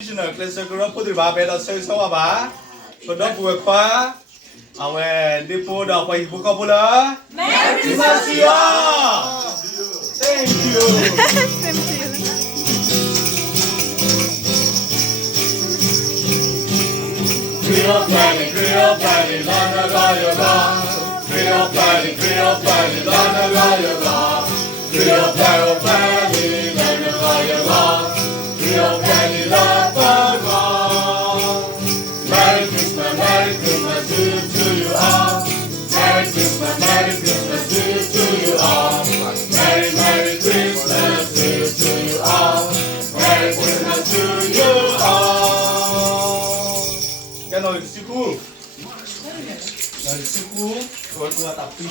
Traditional classic group put the barbell so about but not work far. Our depot of a vocabulary. Merry Christmas! Thank you. Same to you. Creole Patty, Lana Loyola. Creole Patty, Lana Loyola. Creole Patty, Lana Loyola. Creole Patty, Lana. Merry Christmas to you all. Merry Christmas to you all. Merry Christmas to you all. Merry Christmas to you all. Cái nồi siku. Nồi siku tua tapi.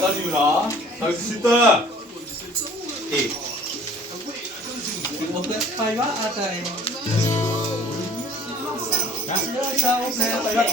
Tao chịu nó, tao sister. Một cái tay bác à thầy. Sao nè tay bác.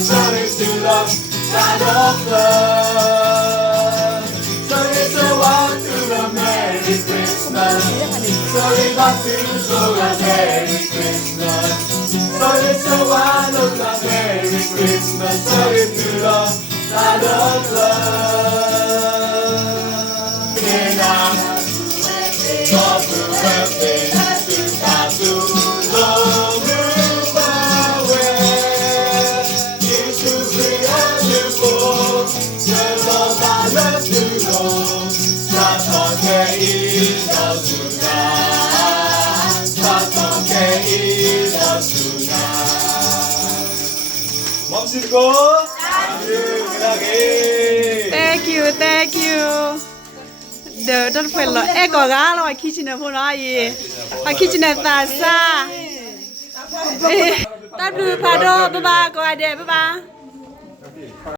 Sorry to love, God of love. Sorry so on to the Merry Christmas. Sorry but to go a Merry Christmas. Sorry so on to the Merry Christmas. Sorry to love, God of love. God to birthday, God to love. Thank you. Giờ rất phải là em có gà rồi khi chị nào phụ nói gì, khi chị nào ta xa. Tạm biệt, bye bye, bye bye, bye bye.